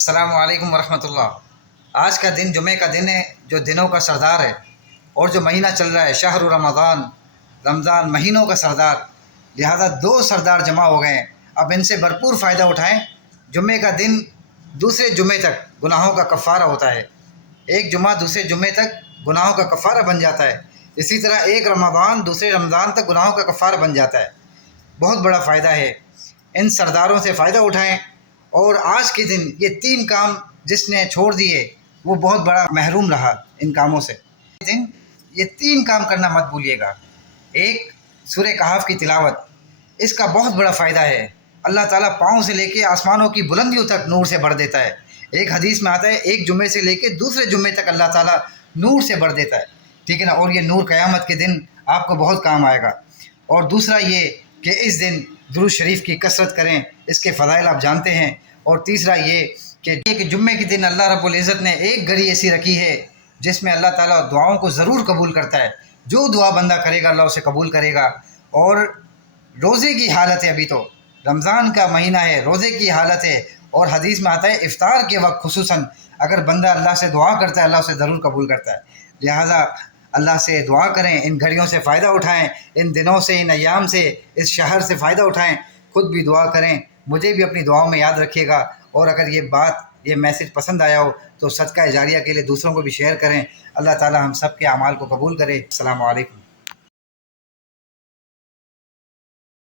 السلام علیکم ورحمۃ اللہ۔ آج کا دن جمعے کا دن ہے، جو دنوں کا سردار ہے، اور جو مہینہ چل رہا ہے شہر رمضان، رمضان مہینوں کا سردار، لہذا دو سردار جمع ہو گئے ہیں۔ اب ان سے بھرپور فائدہ اٹھائیں۔ جمعے کا دن دوسرے جمعے تک گناہوں کا کفارہ ہوتا ہے، ایک جمعہ دوسرے جمعے تک گناہوں کا کفارہ بن جاتا ہے، اسی طرح ایک رمضان دوسرے رمضان تک گناہوں کا کفارہ بن جاتا ہے۔ بہت بڑا فائدہ ہے، ان سرداروں سے فائدہ اٹھائیں۔ اور آج کے دن یہ تین کام جس نے چھوڑ دیے وہ بہت بڑا محروم رہا ان کاموں سے۔ دن یہ تین کام کرنا مت بھولیے گا۔ ایک، سورہ کہف کی تلاوت، اس کا بہت بڑا فائدہ ہے۔ اللہ تعالیٰ پاؤں سے لے کے آسمانوں کی بلندیوں تک نور سے بھر دیتا ہے۔ ایک حدیث میں آتا ہے ایک جمعے سے لے کے دوسرے جمعے تک اللہ تعالیٰ نور سے بھر دیتا ہے، ٹھیک ہے نا، اور یہ نور قیامت کے دن آپ کو بہت کام آئے گا۔ اور دوسرا یہ کہ اس دن درود شریف کی کثرت کریں، اس کے فضائل آپ جانتے ہیں۔ اور تیسرا یہ کہ جمعے کے دن اللہ رب العزت نے ایک گھڑی ایسی رکھی ہے جس میں اللہ تعالیٰ دعاؤں کو ضرور قبول کرتا ہے، جو دعا بندہ کرے گا اللہ اسے قبول کرے گا۔ اور روزے کی حالت ہے، ابھی تو رمضان کا مہینہ ہے، روزے کی حالت ہے، اور حدیث میں آتا ہے افطار کے وقت خصوصاً اگر بندہ اللہ سے دعا کرتا ہے اللہ اسے ضرور قبول کرتا ہے۔ لہٰذا اللہ سے دعا کریں، ان گھڑیوں سے فائدہ اٹھائیں، ان دنوں سے، ان ایام سے، اس شہر سے فائدہ اٹھائیں، خود بھی دعا کریں، مجھے بھی اپنی دعاؤں میں یاد رکھیے گا۔ اور اگر یہ میسج پسند آیا ہو تو صدقہ جاریہ کے لیے دوسروں کو بھی شیئر کریں۔ اللہ تعالی ہم سب کے اعمال کو قبول کرے۔ السلام علیکم۔